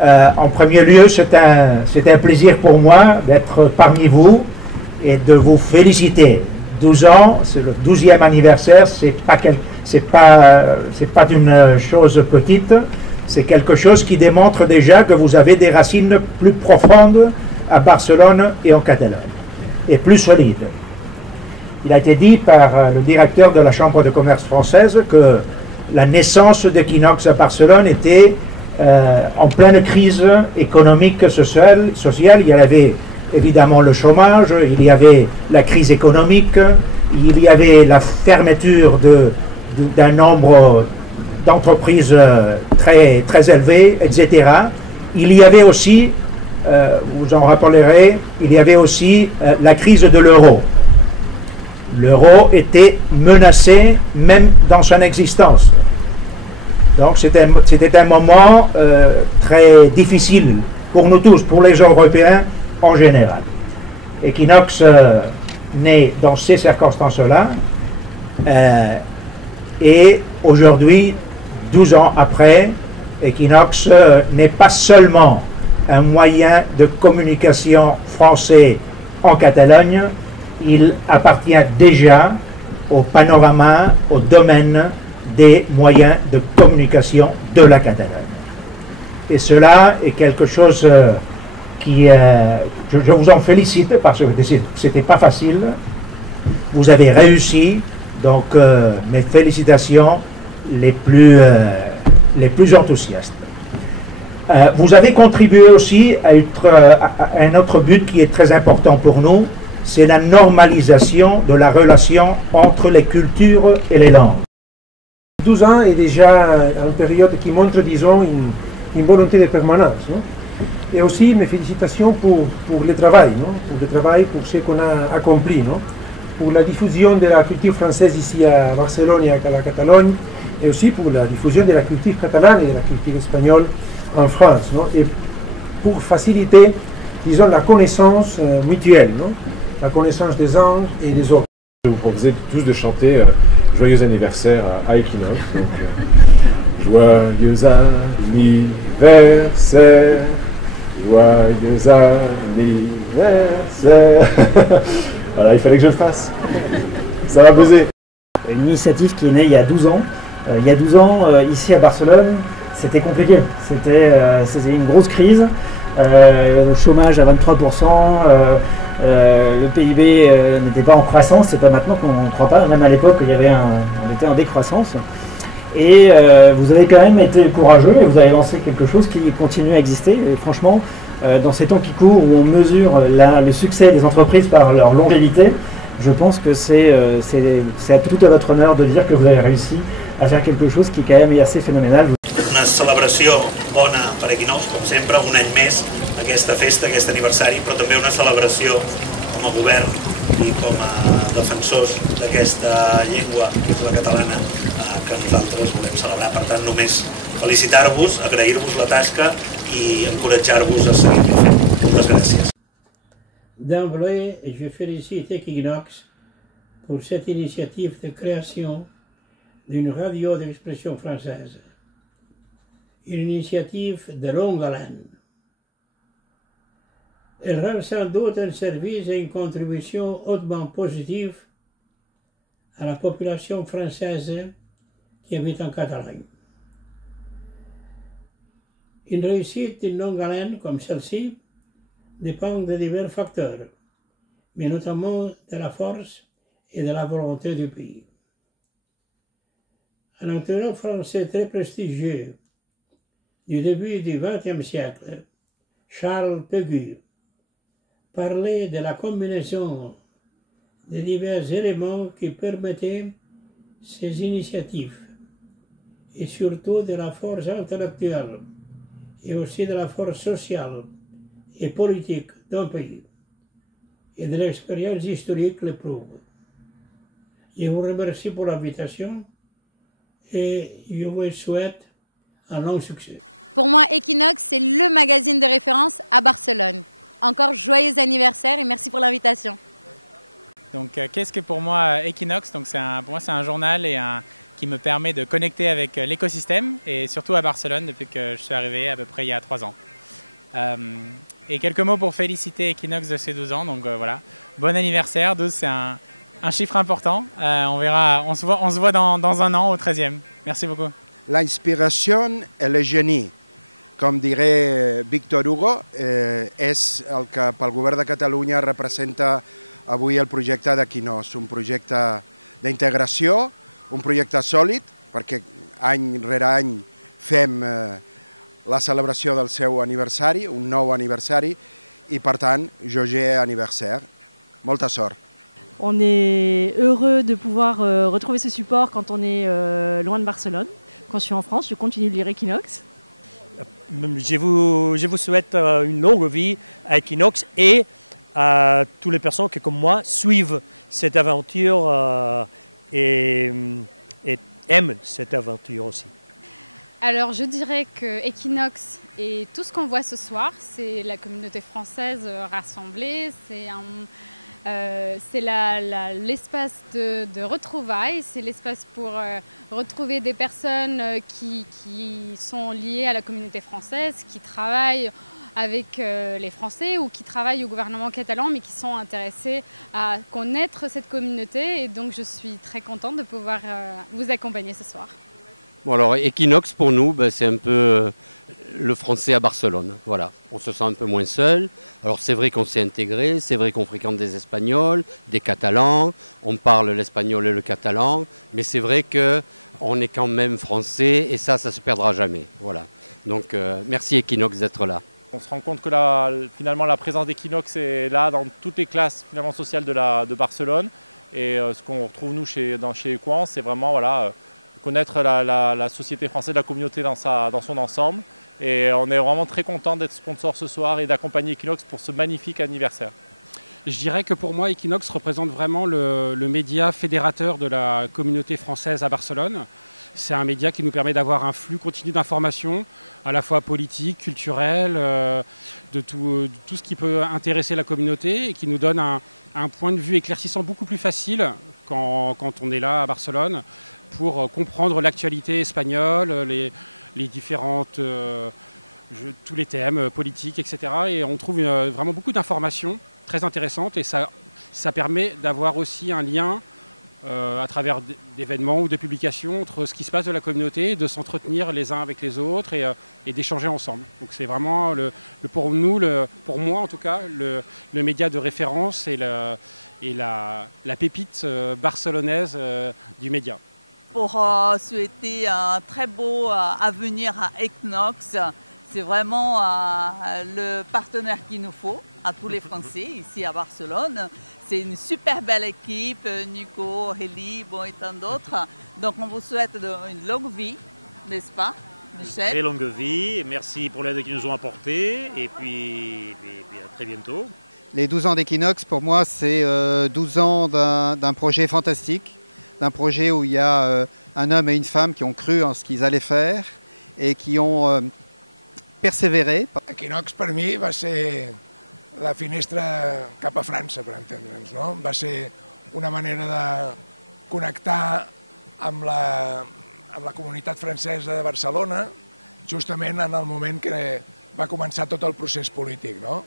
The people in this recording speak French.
En premier lieu, c'est un plaisir pour moi d'être parmi vous et de vous féliciter. 12 ans, c'est le 12e anniversaire, c'est pas une chose petite, c'est quelque chose qui démontre déjà que vous avez des racines plus profondes à Barcelone et en Catalogne, et plus solides. Il a été dit par le directeur de la Chambre de commerce française que la naissance d'Equinox à Barcelone était en pleine crise économique, sociale. Il y avait évidemment le chômage, il y avait la crise économique, il y avait la fermeture d'un nombre d'entreprises très, très élevé, etc. Il y avait aussi, vous en rappellerez, il y avait aussi la crise de l'euro. L'euro était menacé même dans son existence. Donc c'était un moment très difficile pour nous tous, pour les Européens en général. Equinox naît dans ces circonstances-là et aujourd'hui, 12 ans après, Equinox n'est pas seulement un moyen de communication français en Catalogne, il appartient déjà au panorama, au domaine des moyens de communication de la Catalogne. Et cela est quelque chose qui, je vous en félicite parce que c'était pas facile. Vous avez réussi, donc mes félicitations les plus enthousiastes. Vous avez contribué aussi à un autre but qui est très important pour nous, c'est la normalisation de la relation entre les cultures et les langues. 12 ans est déjà une période qui montre, disons, une volonté de permanence. Non? Et aussi mes félicitations pour le travail, non? Pour le travail, pour ce qu'on a accompli, non? Pour la diffusion de la culture française ici à Barcelone et à la Catalogne, et aussi pour la diffusion de la culture catalane et de la culture espagnole en France, non? Et pour faciliter, disons, la connaissance mutuelle, non? La connaissance des uns et des autres. Je vous proposais tous de chanter Joyeux anniversaire à Equinox. Donc, joyeux anniversaire, joyeux anniversaire. Voilà, il fallait que je le fasse. Ça va buzzer. Une initiative qui est née il y a 12 ans. Il y a 12 ans, ici à Barcelone, c'était compliqué. C'était une grosse crise. Le chômage à 23%, le PIB n'était pas en croissance, c'est pas maintenant qu'on ne croit pas, même à l'époque on était en décroissance. Et vous avez quand même été courageux et vous avez lancé quelque chose qui continue à exister. Et franchement, dans ces temps qui courent où on mesure le succès des entreprises par leur longévité, je pense que c'est tout à votre honneur de dire que vous avez réussi à faire quelque chose qui quand même est assez phénoménal. Una celebració bona per Equinox, com sempre, un any més, aquesta festa, aquest aniversari, però també una celebració com a govern i com a defensors d'aquesta llengua, que és la catalana, que nosaltres volem celebrar. Per tant, només felicitar-vos, agrair-vos la tasca i encoratjar-vos a seguir-la fent. Moltes gràcies. D'emblée, je félicite Equinox pour cette initiative de création d'une radio d'expression française. Une initiative de longue haleine. Elle rend sans doute un service et une contribution hautement positive à la population française qui habite en Catalogne. Une réussite d'une longue haleine comme celle-ci dépend de divers facteurs, mais notamment de la force et de la volonté du pays. Un auteur français très prestigieux du début du XXe siècle, Charles Péguy, parlait de la combinaison de divers éléments qui permettaient ces initiatives, et surtout de la force intellectuelle, et aussi de la force sociale et politique d'un pays, et de l'expérience historique le prouve. Je vous remercie pour l'invitation, et je vous souhaite un long succès. Pour moi, Equinox, c'est le magazine de référence à Barcelone. Encore joyeux anniversaire et merci pour l'invitation. Donc, qu'est-ce que pour moi Equinox? Donc, pour moi, c'est un journal et qui me permet de connecter avec l'écosystème et surtout à Barcelone depuis que je suis arrivé à peu près il y a 3 ans. Et quelques mots pour féliciter Equinox de ses 12 ans. Donc voilà, bon anniversaire. 12, c'est un chiffre important. On verra, on se voit dans un an au 13e. Merci beaucoup. L'inspiration et le génie, com dirait Victor Hugo, és el que pel govern de Catalunya representa avui el projecte d'Equinox, un projecte d'integració, un projecte sòlid, perquè any rere any fem la celebració del seu aniversari, un nou aniversari, i per tant, joyeux anniversaire. Molta sort. On est heureux de pouvoir retrouver ce support quand on est loin de Barcelone. Quand je suis en France, je continue de lire Equinox. Je vous souhaite une longue vie à Equinox et à toutes les personnes qui, comme moi, suivent cette aventure et aiment cette aventure aussi. Alors je dirais que Equinox et tout ce qu'on voit ce soir, c'est la communauté française rassemblée, c'est l'espace de retrouvailles, c'est l'espace pour retrouver des personnes qui sont liées à la communauté française, qui travaillent avec les Français ou qui travaillent au gouvernement catalan mais qui sont intéressés à connaître cette communauté et donc je suis très contente de pouvoir vous accompagner ce soir. Bon alors Equinox pour nous, c'est un peu le français à Barcelone. Voilà, on se sent un peu moins seul. Alors c'est vrai qu'on s'est intégré, c'est vrai qu'on fréquente des Espagnols, des Catalans, on parle l'espagnol et le catalan, mais c'est vrai qu'on est quand même français et ça se perdra jamais. Voilà. Donc merci Equinox d'être là. On se rend compte que finalement la présence d'Equinox est là dans toutes les classes finalement, sociales de Barcelone. Et ce qu'on retrouve nous chez Equans, c'est vraiment voilà, connaître la société française, la communauté dans son ensemble. Et on est vraiment très content d'être sponsor ce soir et d'accompagner Equinox pour ce magnifique anniversaire. Je dirais que pour moi, Equinox représente vraiment le média fédérateur de la communauté française à Barcelone. C'est un média qui nous permet d'avoir un flux continu d'informations, à la fois politique, culturel, de tout ce qui peut intéresser la communauté et qui nous donne un point de vue éclaircissant beaucoup plus facile quand on est là à Barcelone pour comprendre l'actualité espagnole, les différentes, tous les thèmes politiques, etc. Et on trouve vraiment beaucoup d'informations très intéressantes et ça permet d'avoir aussi un lien à travers d'événements ou de publications entre ce qui se passe de la communauté, de s'entretenir les uns avec les autres et d'échanger ensemble. Donc c'est vraiment pour moi en tout cas, le média de référence et la pépite barcelonaise du média. Pour souhaiter un très beau avenir à Equinox, c'est vraiment le partenaire qu'il nous faut à tous les Français ici à Barcelone. C'est une super belle équipe, Nico, Heli, et tant d'autres. Donc on vous souhaite une longue vie, n'est-ce pas, Michel? Très longue vie, et merci pour l'aide qu'ils nous ont apportée et puis à très bientôt. Les 12 ans d'Equinox, pour moi, c'est 12 ans d'un projet fantastique, d'un projet où il y a un homme et une femme qui ont cru en ce qu'ils allaient faire et qui ont persévéré. Equinox per mi va ser la finestra cap a França, per entendre'ns, no? Va ser una manera de connectar amb la comunitat francesa de Barcelona justament en el moment que va començar tot el procés polític, no?